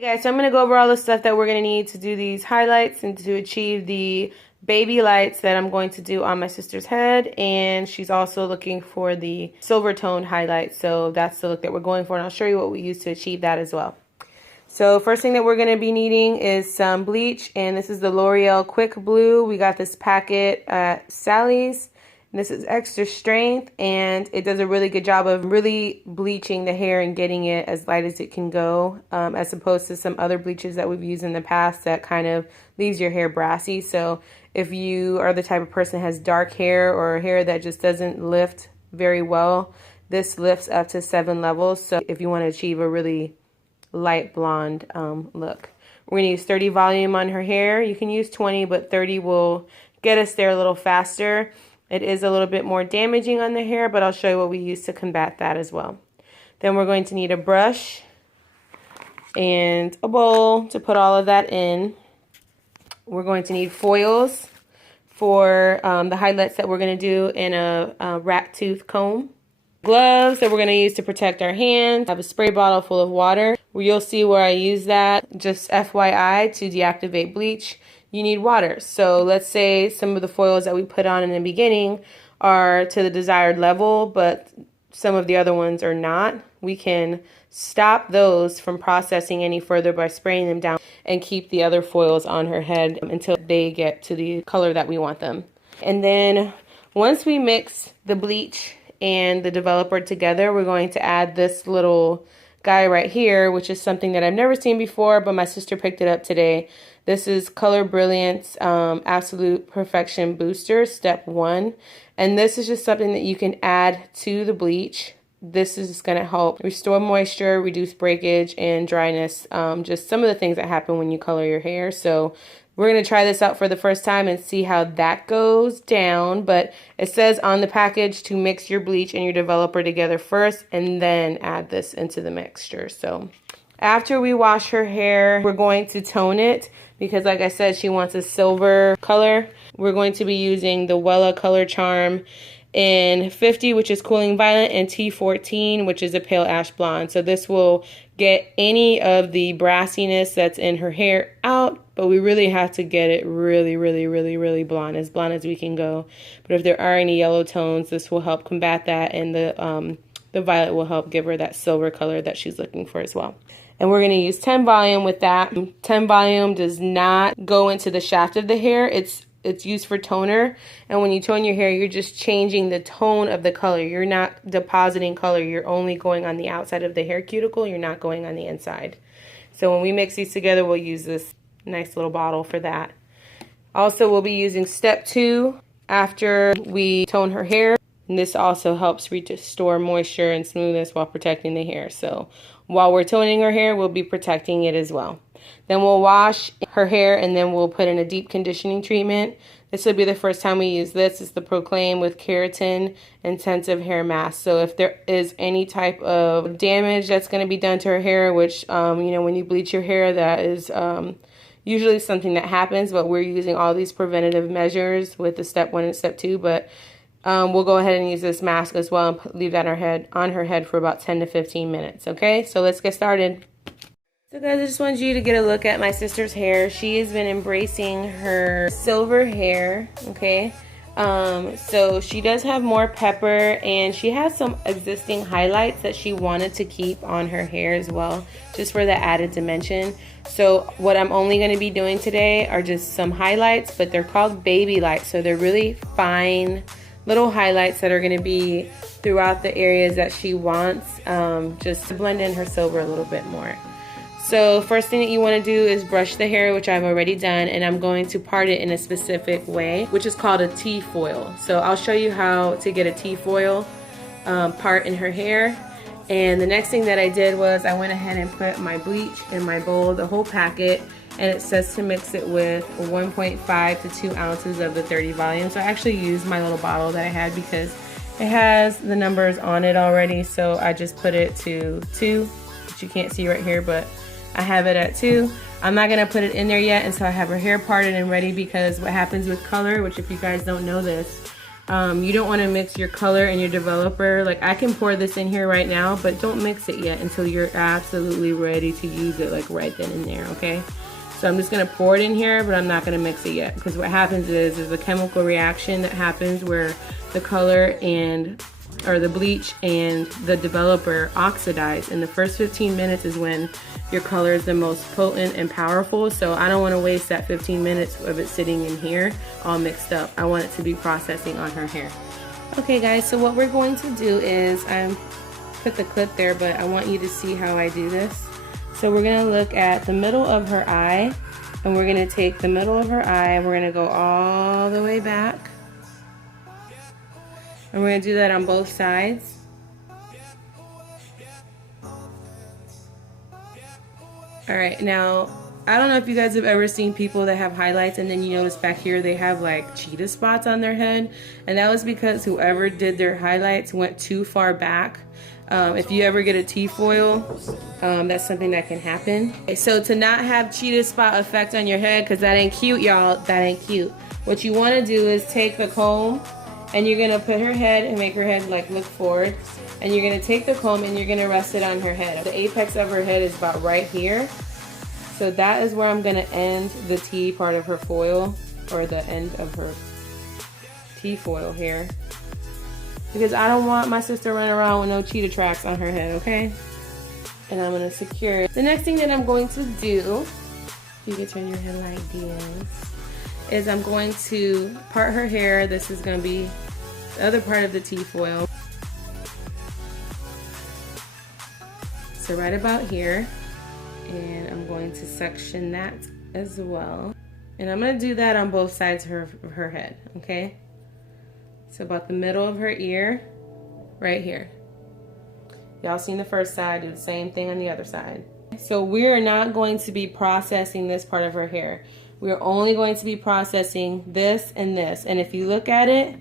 Hey guys, so I'm going to go over all the stuff that we're going to need to do these highlights and to achieve the baby lights that I'm going to do on my sister's head. And she's also looking for the silver toned highlights, so that's the look that we're going for, and I'll show you what we use to achieve that as well. So first thing that we're going to be needing is some bleach, and this is the L'Oreal Quick Blue. We got this packet at Sally's. This is extra strength, and it does a really good job of really bleaching the hair and getting it as light as it can go, as opposed to some other bleaches that we've used in the past that kind of leaves your hair brassy. So if you are the type of person that has dark hair or hair that just doesn't lift very well, this lifts up to 7 levels. So if you want to achieve a really light blonde look. We're going to use 30 volume on her hair. You can use 20, but 30 will get us there a little faster. It is a little bit more damaging on the hair, but I'll show you what we use to combat that as well. Then we're going to need a brush and a bowl to put all of that in. We're going to need foils for the highlights that we're going to do in a rat tooth comb. Gloves that we're going to use to protect our hands. I have a spray bottle full of water. You'll see where I use that. Just FYI, to deactivate bleach, you need water. So let's say some of the foils that we put on in the beginning are to the desired level, but some of the other ones are not. We can stop those from processing any further by spraying them down and keep the other foils on her head until they get to the color that we want them. And then once we mix the bleach and the developer together, we're going to add this little guy right here, which is something that I've never seen before, but my sister picked it up today. This is Color Brilliance Absolute Perfection Booster, Step 1. And this is just something that you can add to the bleach. This is just going to help restore moisture, reduce breakage, and dryness. Just some of the things that happen when you color your hair. So we're going to try this out for the first time and see how that goes down. But it says on the package to mix your bleach and your developer together first and then add this into the mixture. So after we wash her hair, we're going to tone it because, like I said, she wants a silver color. We're going to be using the Wella Color Charm in 50, which is Cooling Violet, and T14, which is a Pale Ash Blonde. So this will get any of the brassiness that's in her hair out, but we really have to get it really blonde as we can go. But if there are any yellow tones, this will help combat that, and the violet will help give her that silver color that she's looking for as well. And we're going to use 10 volume with that. 10 volume does not go into the shaft of the hair. It's used for toner, and when you tone your hair, you're just changing the tone of the color. You're not depositing color. You're only going on the outside of the hair cuticle. You're not going on the inside. So when we mix these together, we'll use this nice little bottle for that. Also, we'll be using Step 2 after we tone her hair. And this also helps restore moisture and smoothness while protecting the hair. So while we're toning her hair, we'll be protecting it as well. Then we'll wash her hair, and then we'll put in a deep conditioning treatment. This will be the first time we use this. It's the Proclaim with Keratin Intensive Hair Mask. So if there is any type of damage that's going to be done to her hair, which, when you bleach your hair, that is usually something that happens, but we're using all these preventative measures with the Step 1 and Step 2. But we'll go ahead and use this mask as well and leave that on her head for about 10 to 15 minutes. Okay, so let's get started. So guys, I just wanted you to get a look at my sister's hair. She has been embracing her silver hair, okay? So she does have more pepper, and she has some existing highlights that she wanted to keep on her hair as well, just for the added dimension. So what I'm only going to be doing today are just some highlights, but they're called baby lights. So they're really fine little highlights that are going to be throughout the areas that she wants, just to blend in her silver a little bit more. So first thing that you want to do is brush the hair, which I've already done, and I'm going to part it in a specific way, which is called a T-foil. So I'll show you how to get a T-foil part in her hair. And the next thing that I did was I went ahead and put my bleach in my bowl, the whole packet, and it says to mix it with 1.5 to 2 ounces of the 30 volume. So I actually used my little bottle that I had because it has the numbers on it already. So I just put it to 2, which you can't see right here, but I have it at 2. I'm not going to put it in there yet until I have her hair parted and ready, because what happens with color, which if you guys don't know this, You don't want to mix your color and your developer. Like, I can pour this in here right now, but don't mix it yet until you're absolutely ready to use it, like right then and there, okay? So I'm just gonna pour it in here, but I'm not gonna mix it yet, because what happens is there's a chemical reaction that happens where the color or the bleach and the developer oxidize. And the first 15 minutes is when your color is the most potent and powerful. So I don't want to waste that 15 minutes of it sitting in here all mixed up. I want it to be processing on her hair. Okay guys, so what we're going to do is, I put the clip there, but I want you to see how I do this. So we're going to look at the middle of her eye, and we're going to take the middle of her eye and we're going to go all the way back. And we're going to do that on both sides. Alright, now, I don't know if you guys have ever seen people that have highlights and then you notice back here they have like cheetah spots on their head. And that was because whoever did their highlights went too far back. If you ever get a T-foil, that's something that can happen. Okay, so to not have cheetah spot effect on your head, because that ain't cute, y'all, that ain't cute. What you want to do is take the comb, and you're going to put her head and make her head like look forward. And you're going to take the comb and you're going to rest it on her head. The apex of her head is about right here. So that is where I'm going to end the T part of her foil, or the end of her T-foil here. Because I don't want my sister running around with no cheetah tracks on her head, okay? And I'm going to secure it. The next thing that I'm going to do, if you can turn your head like this, is I'm going to part her hair. This is going to be the other part of the T-foil. So right about here, and I'm going to section that as well. And I'm going to do that on both sides of her head, okay? So about the middle of her ear, right here. Y'all seen the first side, do the same thing on the other side. So we're not going to be processing this part of her hair. We're only going to be processing this and this. And if you look at it,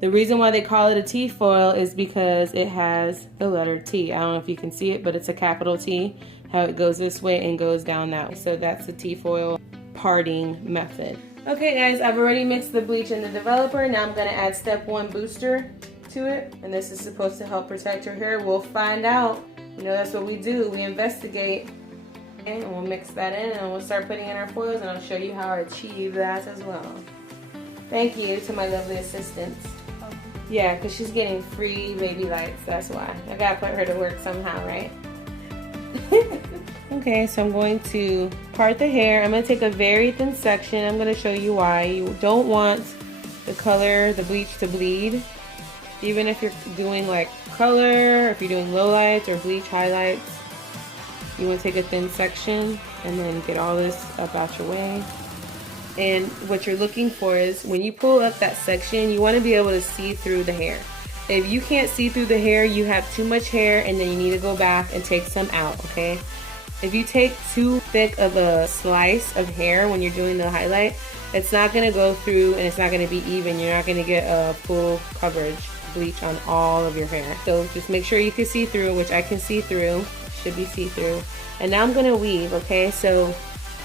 the reason why they call it a T-foil is because it has the letter T. I don't know if you can see it, but it's a capital T, how it goes this way and goes down that way. So that's the T-foil parting method. Okay guys, I've already mixed the bleach and the developer. Now I'm gonna add step 1 booster to it. And this is supposed to help protect her hair. We'll find out. You know, that's what we do. We investigate. And we'll mix that in and we'll start putting in our foils, and I'll show you how I achieve that as well. Thank you to my lovely assistants. Yeah, because she's getting free baby lights, that's why. I gotta put her to work somehow, right? Okay, so I'm going to part the hair. I'm going to take a very thin section. I'm going to show you why. You don't want the color, the bleach, to bleed. Even if you're doing like color, if you're doing lowlights or bleach highlights, you want to take a thin section and then get all this up out your way. And what you're looking for is when you pull up that section, you want to be able to see through the hair. If you can't see through the hair, you have too much hair, and then you need to go back and take some out, okay? If you take too thick of a slice of hair when you're doing the highlight, it's not going to go through and it's not going to be even. You're not going to get a full coverage bleach on all of your hair. So just make sure you can see through, which I can see through. Should be see-through. And now I'm going to weave, okay? So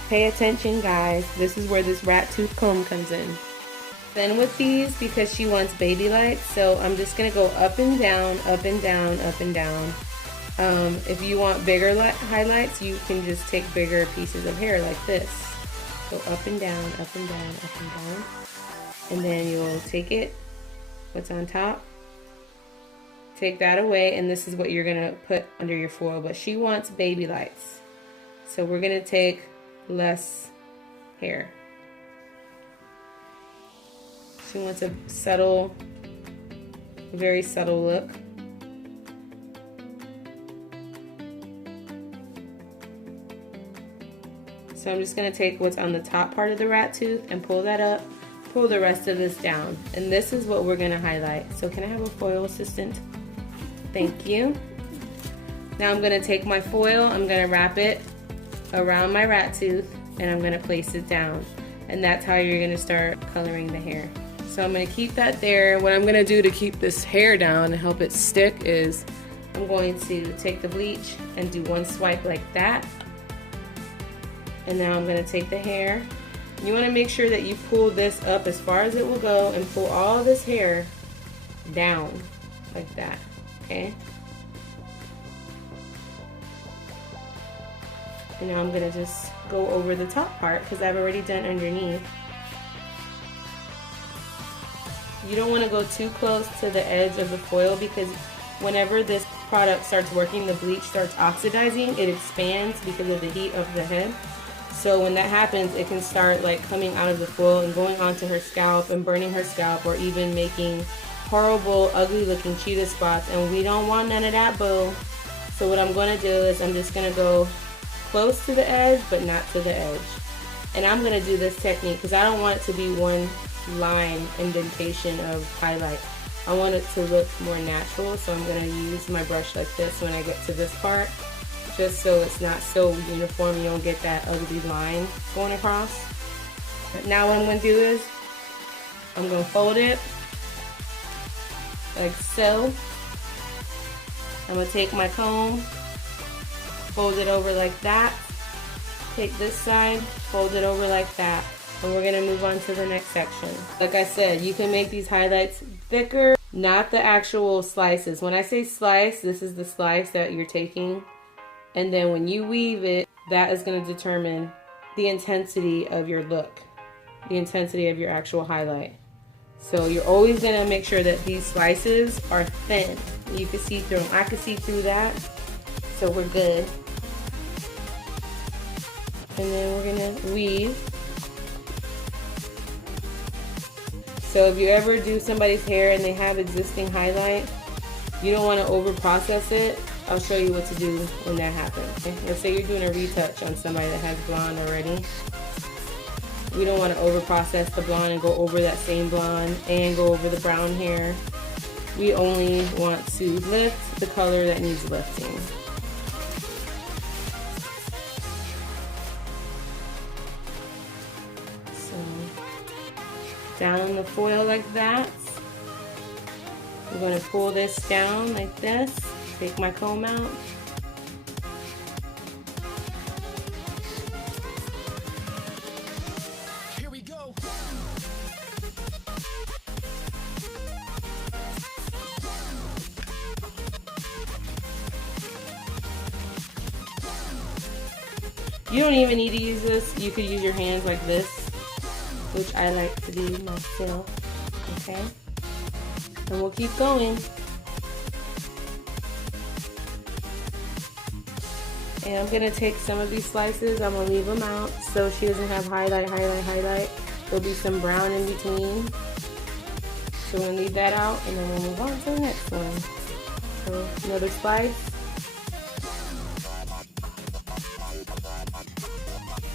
pay attention, guys. This is where this rat tooth comb comes in. Then with these, because she wants baby lights, so I'm just going to go up and down, up and down, up and down. If you want bigger highlights, you can just take bigger pieces of hair like this. So up and down, up and down, up and down. And then you'll take it, what's on top, take that away, and this is what you're going to put under your foil. But she wants baby lights. So we're going to take less hair. She wants a subtle, very subtle look. So I'm just going to take what's on the top part of the rat tooth and pull that up, pull the rest of this down. And this is what we're going to highlight. So can I have a foil assistant? Thank you. Now I'm going to take my foil, I'm going to wrap it around my rat tooth, and I'm going to place it down. And that's how you're going to start coloring the hair. So I'm going to keep that there. What I'm going to do to keep this hair down and help it stick is I'm going to take the bleach and do one swipe like that. And now I'm going to take the hair. You want to make sure that you pull this up as far as it will go and pull all this hair down like that, okay? And now I'm gonna just go over the top part because I've already done underneath. You don't want to go too close to the edge of the foil because whenever this product starts working, the bleach starts oxidizing, it expands because of the heat of the head. So when that happens, it can start like coming out of the foil and going onto her scalp and burning her scalp, or even making horrible, ugly looking cheetah spots, and we don't want none of that, boo. So what I'm going to do is I'm just going to go close to the edge, but not to the edge. And I'm going to do this technique because I don't want it to be one line indentation of highlight. I want it to look more natural, so I'm going to use my brush like this when I get to this part, just so it's not so uniform, you don't get that ugly line going across. Now what I'm going to do is I'm going to fold it like so. I'm going to take my comb, fold it over like that, take this side, fold it over like that, and we're going to move on to the next section. Like I said, you can make these highlights thicker, not the actual slices. When I say slice, this is the slice that you're taking, and then when you weave it, that is going to determine the intensity of your look, the intensity of your actual highlight. So you're always going to make sure that these slices are thin. You can see through them. I can see through that, so we're good. And then we're going to weave. So if you ever do somebody's hair and they have existing highlight, you don't want to over process it. I'll show you what to do when that happens. Okay? Let's say you're doing a retouch on somebody that has blonde already. We don't want to over process the blonde and go over that same blonde and go over the brown hair. We only want to lift the color that needs lifting. So down on the foil like that. I'm going to pull this down like this. Take my comb out. Here we go. You don't even need to use this. You could use your hands like this, which I like to do myself. Okay? And we'll keep going. And I'm gonna take some of these slices, I'm gonna leave them out so she doesn't have highlight. There'll be some brown in between. So we're gonna leave that out and then we'll move on to the next one. So another slice.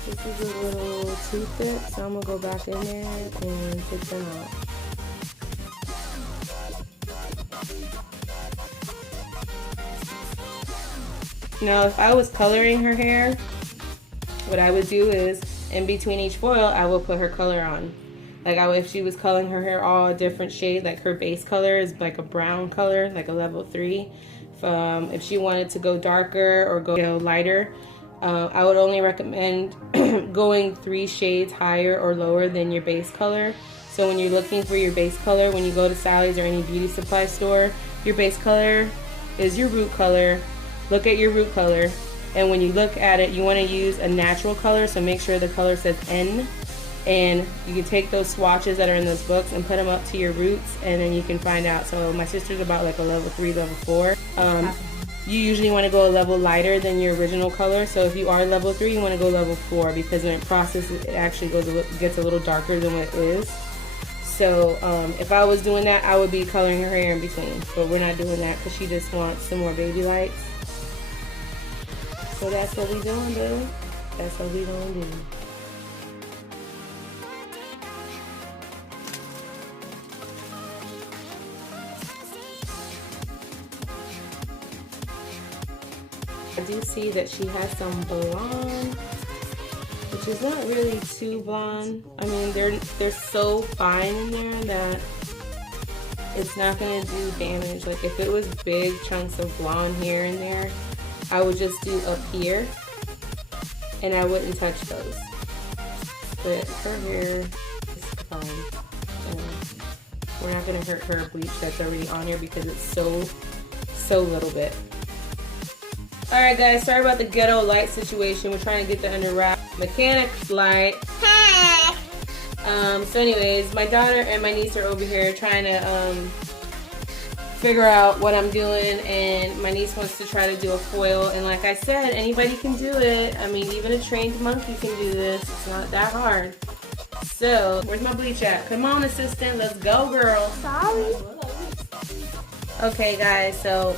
This is a little too thick, so I'm gonna go back in there and take them out. Now, if I was coloring her hair, what I would do is, in between each foil, I will put her color on. Like, if she was coloring her hair all a different shade, like her base color is like a brown color, like a level 3. If she wanted to go darker or go lighter, I would only recommend going 3 shades higher or lower than your base color. So when you're looking for your base color, when you go to Sally's or any beauty supply store, your base color is your root color. Look at your root color, and when you look at it, you want to use a natural color, so make sure the color says N, and you can take those swatches that are in those books and put them up to your roots, and then you can find out. So my sister's about like a level 3, level 4. You usually want to go a level lighter than your original color, so if you are level 3, you want to go level 4, because when it processes, it actually gets a little darker than what it is. So if I was doing that, I would be coloring her hair in between, but we're not doing that because she just wants some more baby lights. So that's what we gonna do. That's what we gonna do. I do see that she has some blonde, which is not really too blonde. I mean, they're so fine in there that it's not gonna do damage. Like if it was big chunks of blonde hair in there, I would just do up here and I wouldn't touch those. But her hair is fine. We're not gonna hurt her bleach that's already on here because it's so little bit. Alright guys, sorry about the ghetto light situation. We're trying to get the under wrap mechanics light. So anyways, my daughter and my niece are over here trying to figure out what I'm doing, and my niece wants to try to do a foil, and like I said, anybody can do it. I mean, even a trained monkey can do this. It's not that hard. So, where's my bleach at? Come on, assistant, let's go, girl. Sorry. Okay, guys, so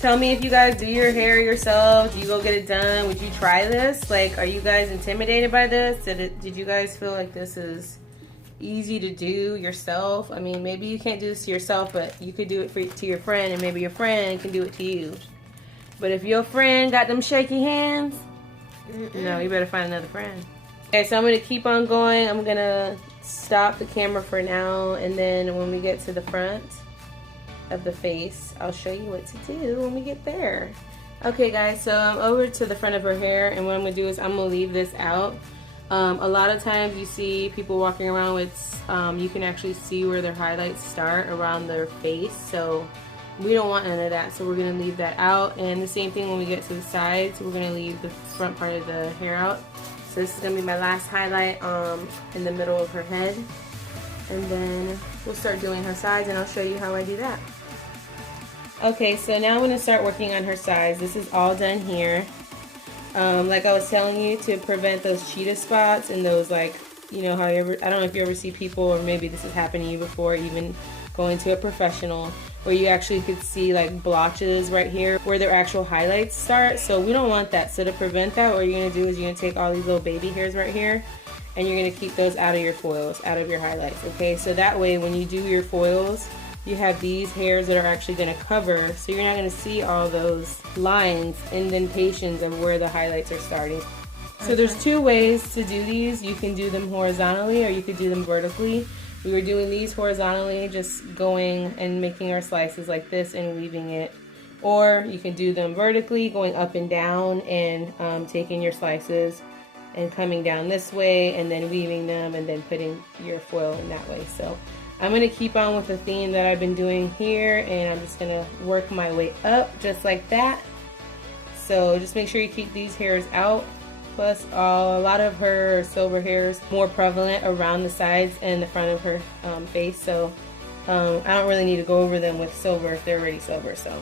tell me if you guys do your hair yourself. Do you go get it done? Would you try this? Like, are you guys intimidated by this? Did you guys feel like this is easy to do yourself? I mean, maybe you can't do this to yourself, but you could do it to your friend, and maybe your friend can do it to you. But if your friend got them shaky hands, no, you better find another friend. Okay, so I'm going to keep on going. I'm going to stop the camera for now, and then when we get to the front of the face, I'll show you what to do when we get there. Okay guys, so I'm over to the front of her hair, and what I'm going to do is I'm going to leave this out. A lot of times you see people walking around with, you can actually see where their highlights start around their face, so we don't want none of that, so we're going to leave that out. And the same thing when we get to the sides, we're going to leave the front part of the hair out. So this is going to be my last highlight in the middle of her head, and then we'll start doing her sides, and I'll show you how I do that. Okay, so now I'm going to start working on her sides. This is all done here. Like I was telling you, to prevent those cheetah spots and those, like, you know, I don't know if you ever see people, or maybe this has happened to you before, even going to a professional, where you actually could see like blotches right here where their actual highlights start. So we don't want that. So to prevent that, what you're going to do is you're going to take all these little baby hairs right here, and you're going to keep those out of your foils, out of your highlights, okay? So that way when you do your foils, you have these hairs that are actually going to cover, so you're not going to see all those lines, indentations of where the highlights are starting. So there's two ways to do these. You can do them horizontally, or you could do them vertically. We were doing these horizontally, just going and making our slices like this and leaving it. Or you can do them vertically, going up and down, and taking your slices and coming down this way, and then weaving them, and then putting your foil in that way. So I'm going to keep on with the theme that I've been doing here, and I'm just going to work my way up just like that. So just make sure you keep these hairs out. Plus a lot of her silver hairs more prevalent around the sides and the front of her face. So I don't really need to go over them with silver if they're already silver. So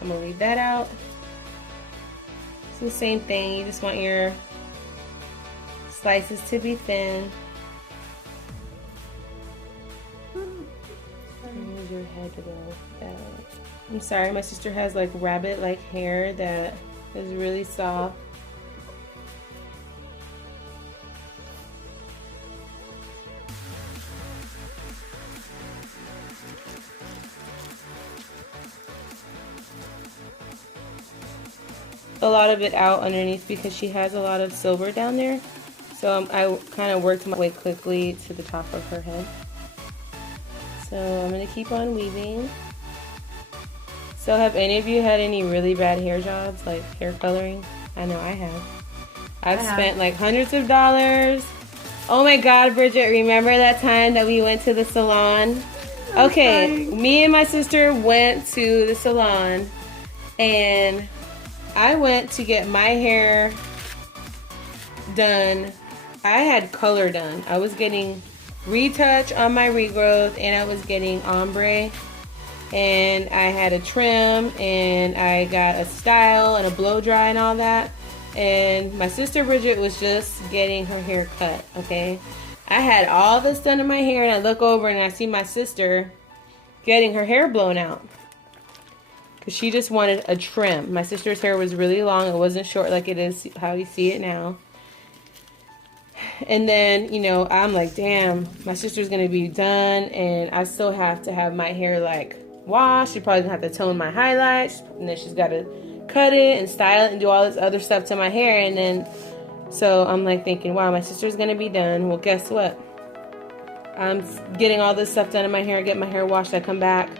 I'm going to leave that out. It's the same thing. You just want your slices to be thin. Use your head to go down. I'm sorry, my sister has like rabbit-like hair that is really soft. A lot of it out underneath because she has a lot of silver down there. So I kind of worked my way quickly to the top of her head. So I'm going to keep on weaving. So have any of you had any really bad hair jobs, like hair coloring? I know I have. I've spent like hundreds of dollars. Oh my God, Bridget, remember that time that we went to the salon? Okay, me and my sister went to the salon, and I went to get my hair done. I had color done. I was getting retouch on my regrowth, and I was getting ombre, and I had a trim, and I got a style and a blow dry and all that. And my sister Bridget was just getting her hair cut, okay? I had all this done in my hair, and I look over and I see my sister getting her hair blown out. Because she just wanted a trim. My sister's hair was really long. It wasn't short like it is how you see it now. And then, you know, I'm like, damn, my sister's going to be done. And I still have to have my hair, like, washed. She's probably going to have to tone my highlights. And then she's got to cut it and style it and do all this other stuff to my hair. And then, so I'm like thinking, wow, my sister's going to be done. Well, guess what? I'm getting all this stuff done in my hair. Get my hair washed. I come back.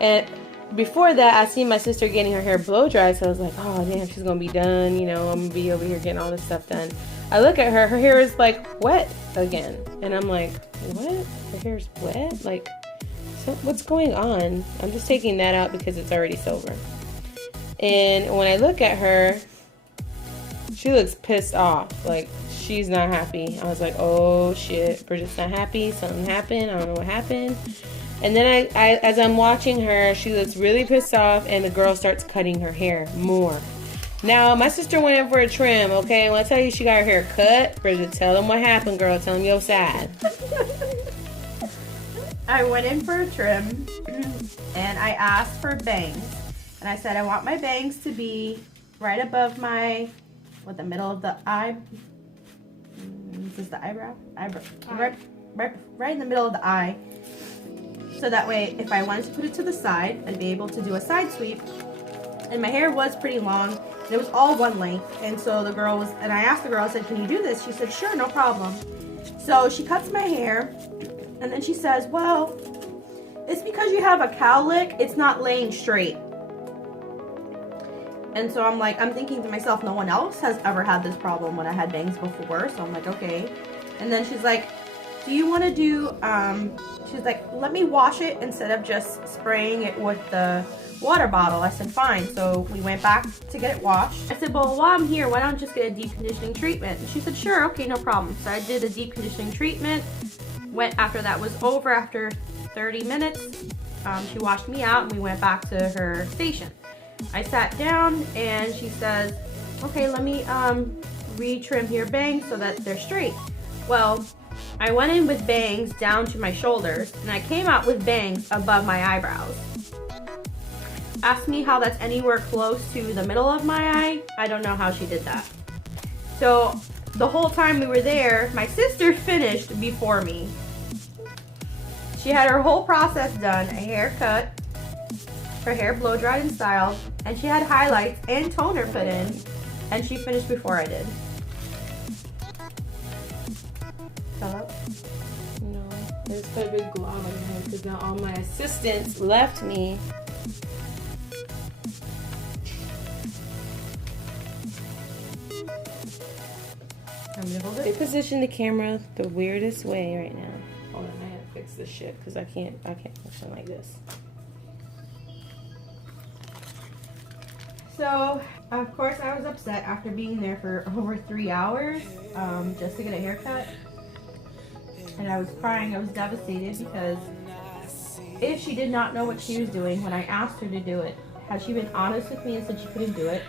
And before that, I seen my sister getting her hair blow dry, so I was like, oh damn, she's gonna be done, you know, I'm gonna be over here getting all this stuff done. I look at her hair is like wet again. And I'm like, what? Her hair's wet? Like, so what's going on? I'm just taking that out because it's already silver. And when I look at her, she looks pissed off. Like, she's not happy. I was like, oh shit, Bridget's not happy. Something happened. I don't know what happened. And then I as I'm watching her, she looks really pissed off, and the girl starts cutting her hair more. Now, my sister went in for a trim, okay? When I tell you she got her hair cut, Bridget, tell them what happened, girl. Tell them your side. I went in for a trim, and I asked for bangs. And I said, I want my bangs to be right above my, the middle of the eye. Is this the eyebrow? Right in the middle of the eye. So that way, if I wanted to put it to the side, I'd be able to do a side sweep. And my hair was pretty long. It was all one length. And so the girl was, and I asked the girl, I said, can you do this? She said, sure, no problem. So she cuts my hair. And then she says, well, it's because you have a cowlick, it's not laying straight. And so I'm like, I'm thinking to myself, no one else has ever had this problem when I had bangs before. So I'm like, okay. And then she's like, do you want to do, she's like, let me wash it instead of just spraying it with the water bottle. I said, fine. So we went back to get it washed. I said, well, while I'm here, why don't I just get a deep conditioning treatment? And she said, sure, okay, no problem. So I did a deep conditioning treatment. Went after that was over, after 30 minutes, she washed me out and we went back to her station. I sat down and she says, okay, let me re-trim your bangs so that they're straight. Well, I went in with bangs down to my shoulders and I came out with bangs above my eyebrows. Ask me how that's anywhere close to the middle of my eye. I don't know how she did that. So the whole time we were there, my sister finished before me. She had her whole process done, a haircut, her hair blow dried and styled, and she had highlights and toner put in, and she finished before I did. Hello? No, I just put a big glob on my head because now all my assistants left me. I'm gonna hold They it. position the camera the weirdest way right now. Hold on, I gotta fix this shit because I can't function like this. So, of course, I was upset after being there for over 3 hours just to get a haircut. And I was crying. I was devastated because if she did not know what she was doing when I asked her to do it, had she been honest with me and said she couldn't do it,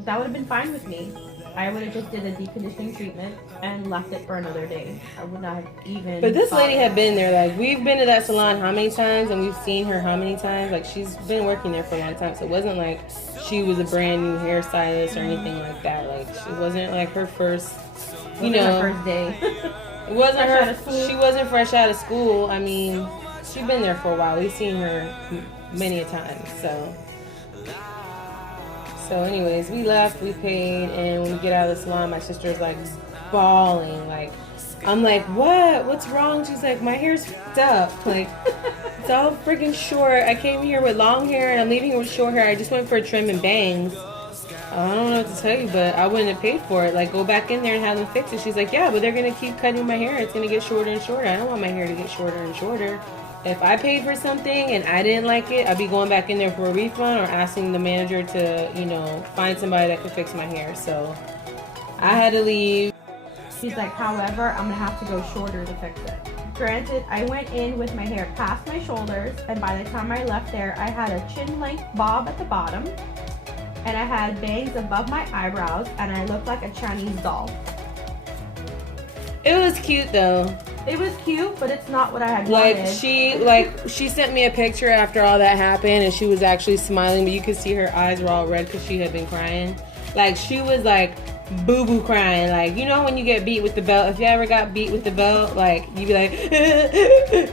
that would have been fine with me. I would have just did a deep conditioning treatment and left it for another day. I would not have even. But this lady had been there. Like, we've been to that salon how many times, and we've seen her how many times. Like, she's been working there for a long time, so it wasn't like she was a brand new hairstylist or anything like that. Like, it wasn't like her first, you know, her first day. It wasn't her. She wasn't fresh out of school. I mean, she'd been there for a while. We've seen her many a time. So anyways, we left, we paid, and when we get out of the salon, my sister's like bawling. Like, I'm like, what? What's wrong? She's like, my hair's fucked up. Like, it's all freaking short. I came here with long hair and I'm leaving here with short hair. I just went for a trim and bangs. I don't know what to tell you, but I wouldn't have paid for it. Like, go back in there and have them fix it. She's like, yeah, but they're going to keep cutting my hair. It's going to get shorter and shorter. I don't want my hair to get shorter and shorter. If I paid for something and I didn't like it, I'd be going back in there for a refund or asking the manager to, you know, find somebody that could fix my hair. So I had to leave. She's like, however, I'm going to have to go shorter to fix it. Granted, I went in with my hair past my shoulders, and by the time I left there, I had a chin-length bob at the bottom, and I had bangs above my eyebrows, and I looked like a Chinese doll. It was cute though. It was cute, but it's not what I had wanted. She sent me a picture after all that happened, and she was actually smiling, but you could see her eyes were all red because she had been crying. Like, she was like boo-boo crying. Like, you know when you get beat with the belt? If you ever got beat with the belt, like, you'd be like,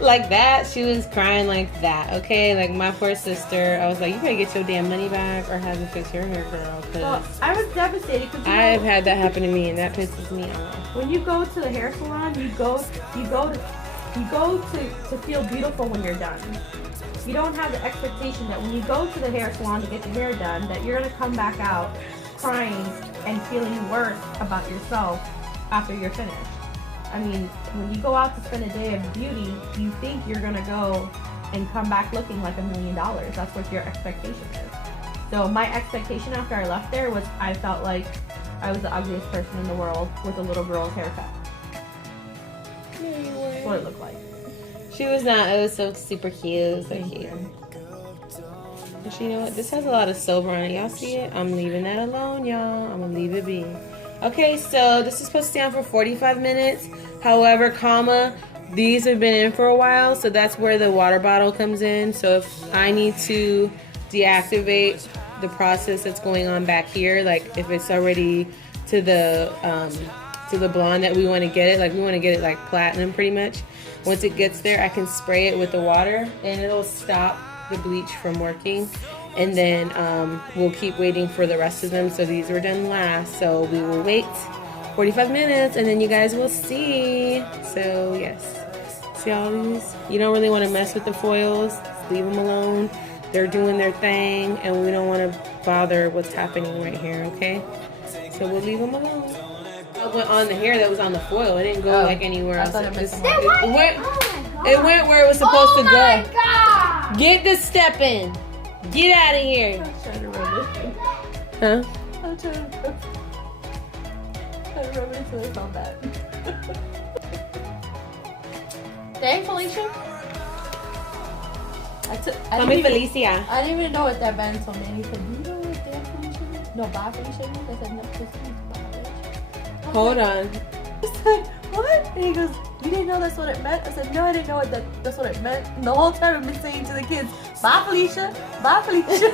like that. She was crying like that, okay? Like, my poor sister, I was like, you better get your damn money back or have them fix your hair, girl. Well, I was devastated because I've had that happen to me, and that pisses me off. When you go to the hair salon, you go to feel beautiful when you're done. You don't have the expectation that when you go to the hair salon to get your hair done, that you're gonna come back out crying and feeling worse about yourself after you're finished. I mean, when you go out to spend a day of beauty, you think you're gonna go and come back looking like $1 million. That's what your expectation is. So my expectation after I left there was I felt like I was the ugliest person in the world with a little girl's haircut. That's what it looked like. She was not. It was so super cute. It was so cute. Actually, you know what? This has a lot of silver on it. Y'all see it? I'm leaving that alone, y'all. I'm gonna leave it be. Okay, so this is supposed to stay on for 45 minutes. However, these have been in for a while, so that's where the water bottle comes in. So if I need to deactivate the process that's going on back here, like if it's already to the blonde that we want to get it, like we want to get it like platinum pretty much. Once it gets there, I can spray it with the water and it'll stop the bleach from working. And then we'll keep waiting for the rest of them. So these were done last, so we will wait 45 minutes and then you guys will see. So yes, see all these? You don't really want to mess with the foils. Just leave them alone. They're doing their thing and we don't want to bother what's happening right here, okay? So we'll leave them alone. I went on the hair that was on the foil. It didn't go like anywhere else. It went where it was supposed to go. Oh my God. Get the step in. Get out of here. I was trying to rub it. Huh? I was trying to rub it until I felt bad. Dang, Felicia. Call me Felicia. I didn't even know what that meant until Manny said, do you know what dang Felicia means? No, bye Felicia means? I said, no, this means bye, bitch. Hold on. I said, what? And he goes, you didn't know that's what it meant? I said, no, I didn't know that's what it meant. And the whole time I've been saying to the kids, bye Felicia, bye Felicia.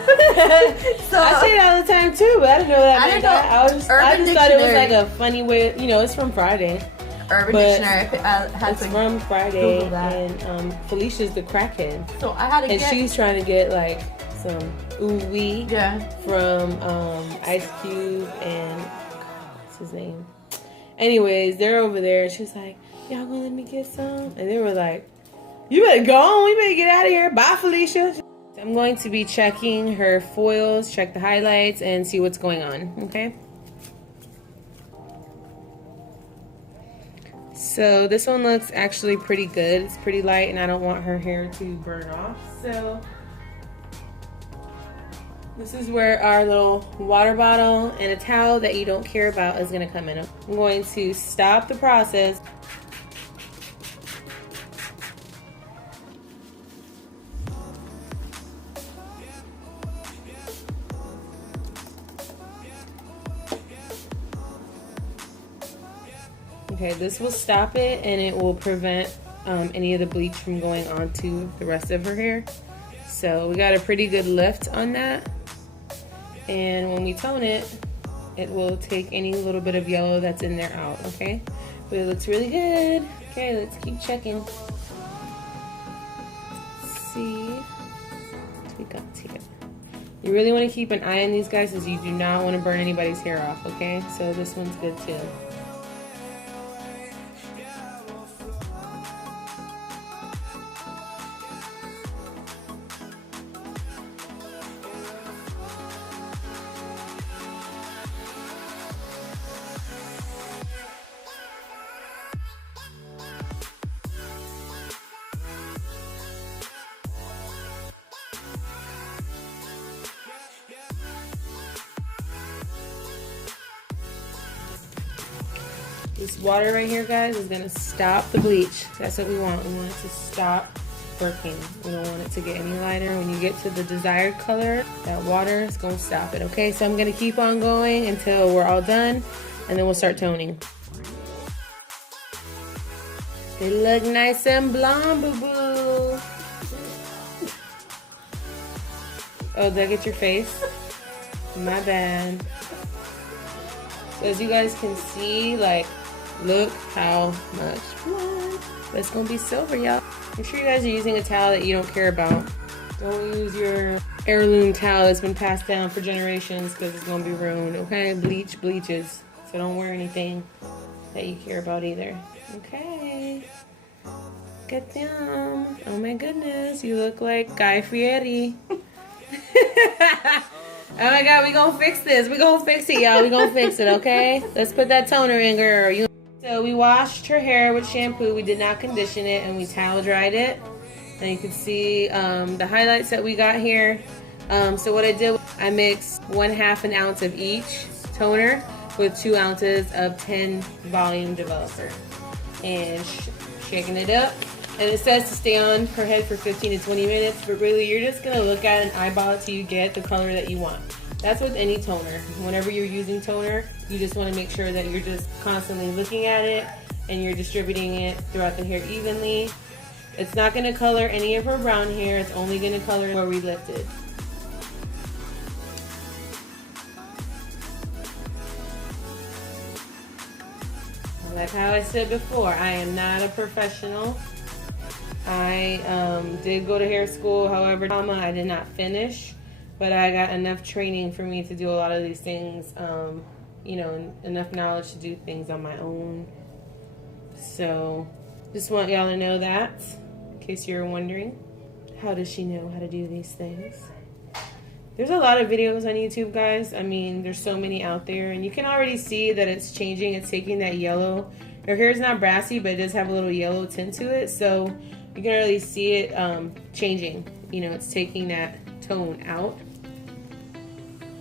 So I say it all the time too, but I didn't know that. I didn't know. I just thought it was like a funny way. You know, it's from Friday. Urban Dictionary. I had it's to from Friday, Google that. and Felicia's the crackhead. So I had to and she's trying to get like some ooh-wee from Ice Cube and what's his name? Anyways, they're over there. And she's like, y'all gonna let me get some? And they were like, you better go on. You better get out of here. Bye, Felicia. I'm going to be checking her foils, check the highlights, and see what's going on, okay? So this one looks actually pretty good. It's pretty light and I don't want her hair to burn off. So this is where our little water bottle and a towel that you don't care about is going to come in. I'm going to stop the process. Okay, this will stop it and it will prevent any of the bleach from going on to the rest of her hair. So we got a pretty good lift on that. And when we tone it, it will take any little bit of yellow that's in there out, okay? But it looks really good. Okay, let's keep checking. Let's see what we got here. You really want to keep an eye on these guys because you do not want to burn anybody's hair off, okay? So this one's good too. This water right here, guys, is gonna stop the bleach. That's what we want. We want it to stop working. We don't want it to get any lighter. When you get to the desired color, that water is gonna stop it, okay? So I'm gonna keep on going until we're all done, and then we'll start toning. They look nice and blonde, boo-boo. Oh, did I get your face? My bad. So as you guys can see, like, look how much blood. That's gonna be silver, y'all. Make sure you guys are using a towel that you don't care about. Don't use your heirloom towel that's been passed down for generations because it's gonna be ruined, okay? Bleach bleaches. So don't wear anything that you care about either. Okay. Get them. Oh my goodness, you look like Guy Fieri. Oh my God, we gonna fix this. We gonna fix it, y'all. We gonna fix it, okay? Let's put that toner in, girl. So we washed her hair with shampoo. We did not condition it, and we towel dried it. And you can see the highlights that we got here. So what I did, I mixed 1/2 ounce of each toner with 2 ounces of 10 volume developer. And shaking it up. And it says to stay on her head for 15 to 20 minutes, but really you're just gonna look at and eyeball it till you get the color that you want. That's with any toner. Whenever you're using toner, you just wanna make sure that you're just constantly looking at it and you're distributing it throughout the hair evenly. It's not gonna color any of her brown hair, it's only gonna color where we lifted. Like how I said before, I am not a professional. I did go to hair school, however, I did not finish, but I got enough training for me to do a lot of these things, you know, enough knowledge to do things on my own. So, just want y'all to know that, in case you're wondering. How does she know how to do these things? There's a lot of videos on YouTube, guys. I mean, there's so many out there, and you can already see that it's changing. It's taking that yellow. Her hair is not brassy, but it does have a little yellow tint to it, so you can really see it changing. You know, it's taking that tone out,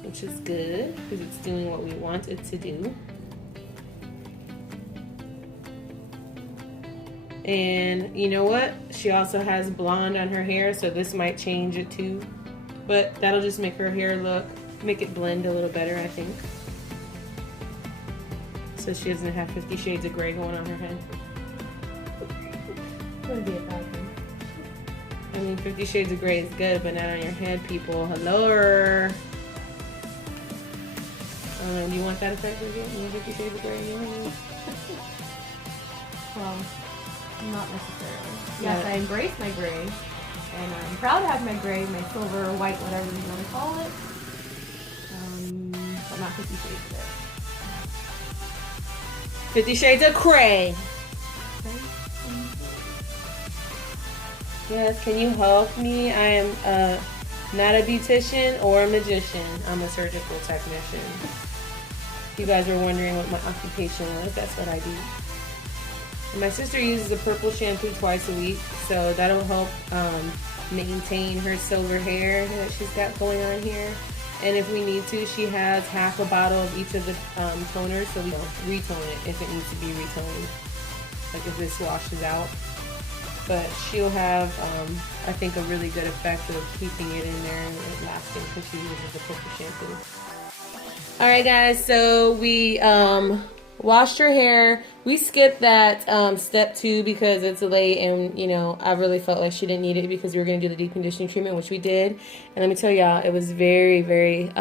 which is good because it's doing what we want it to do. And you know what? She also has blonde on her hair, so this might change it too. But that'll just make her hair make it blend a little better, I think. So she doesn't have 50 Shades of Grey going on her head. Would be a problem. I mean, 50 Shades of Grey is good, but not on your head, people. Hello. Do you want that effect again? You want 50 Shades of Grey in your head? Well, not necessarily. Yes, I embrace my gray. And I'm proud to have my gray, my silver, white, whatever you want to call it. But not 50 Shades of it. 50 Shades of Grey. Yes, can you help me? I am not a beautician or a magician. I'm a surgical technician. If you guys are wondering what my occupation was, that's what I do. And my sister uses a purple shampoo twice a week, so that'll help maintain her silver hair that she's got going on here. And if we need to, she has half a bottle of each of the toners, so we retone it if it needs to be retoned, like if this washes out. But she'll have, I think, a really good effect of keeping it in there and it lasting because she uses the purple shampoo. Alright guys, so we washed her hair. We skipped that step 2 because it's late and, you know, I really felt like she didn't need it because we were going to do the deep conditioning treatment, which we did. And let me tell y'all, it was very, very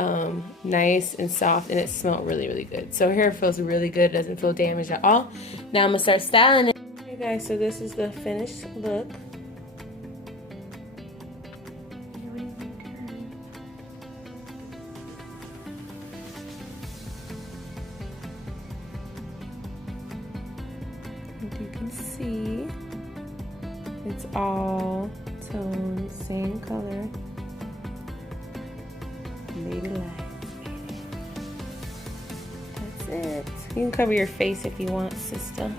nice and soft, and it smelled really, really good. So her hair feels really good. It doesn't feel damaged at all. Now I'm going to start styling it. Okay guys, so this is the finished look. You can see it's all toned, same color. Baby light. That's it. You can cover your face if you want, sister.